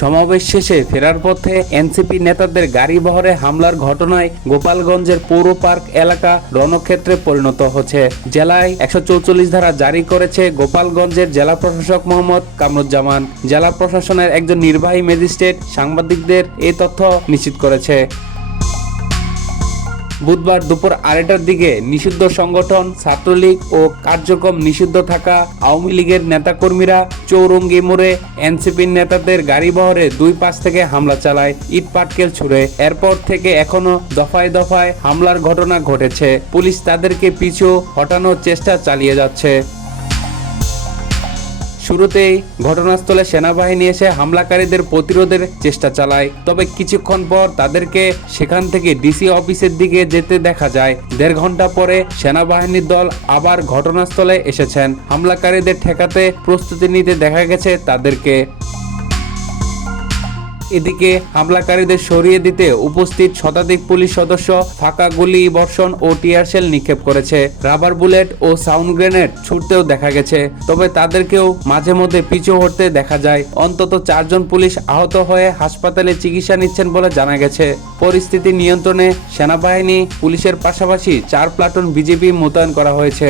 সমাবেশ শেষে ফেরার পথে এনসিপি নেতাদের গাড়ি বহরে হামলার ঘটনায় গোপালগঞ্জের পৌর পার্ক এলাকা রণক্ষেত্রে পরিণত হচ্ছে। জেলায় একশো ধারা জারি করেছে গোপালগঞ্জের জেলা প্রশাসক মোহাম্মদ কামরুজ্জামান। জেলা প্রশাসনের একজন নির্বাহী ম্যাজিস্ট্রেট সাংবাদিকদের এই তথ্য নিশ্চিত করেছে। বুধবার দুপুর আড়াইটার দিকে নিষিদ্ধ সংগঠন, ছাত্রলীগ ও কার্যক্রম নিষিদ্ধ থাকা আওয়ামী লীগের নেতাকর্মীরা চৌরঙ্গি মোড়ে এনসিপির নেতাদের গাড়ি বহরে দুই পাশ থেকে হামলা চালায়, ইট পাটকেল ছুড়ে। এরপর থেকে এখনও দফায় দফায় হামলার ঘটনা ঘটেছে। পুলিশ তাদেরকে পিছু হটানোর চেষ্টা চালিয়ে যাচ্ছে। শুরুতেই ঘটনাস্থলে সেনাবাহিনী এসে হামলাকারীদের প্রতিরোধের চেষ্টা চালায়। তবে কিছুক্ষণ পর তাদেরকে সেখান থেকে ডিসি অফিসের দিকে যেতে দেখা যায়। দেড় ঘণ্টা পরে সেনাবাহিনীর দল আবার ঘটনাস্থলে এসেছেন। হামলাকারীদের ঠেকাতে প্রস্তুতি নিতে দেখা গেছে তাদেরকে। এদিকে হামলাকারীদের সরিয়ে দিতে উপস্থিত শতাধিক পুলিশ সদস্য ফাঁকা গুলি, বর্ষণ ও টিয়ারশেল নিক্ষেপ করেছে। রাবার বুলেট ও সাউন্ড গ্রেনেড ছুটতেও দেখা গেছে, তবে তাদেরকেও মাঝে মধ্যে পিছু হটতে দেখা যায়। অন্তত চারজন পুলিশ আহত হয়ে হাসপাতালে চিকিৎসা নিচ্ছেন বলে জানা গেছে। পরিস্থিতি নিয়ন্ত্রণে সেনাবাহিনী পুলিশের পাশাপাশি চার প্লাটুন বিজেপি মোতায়েন করা হয়েছে।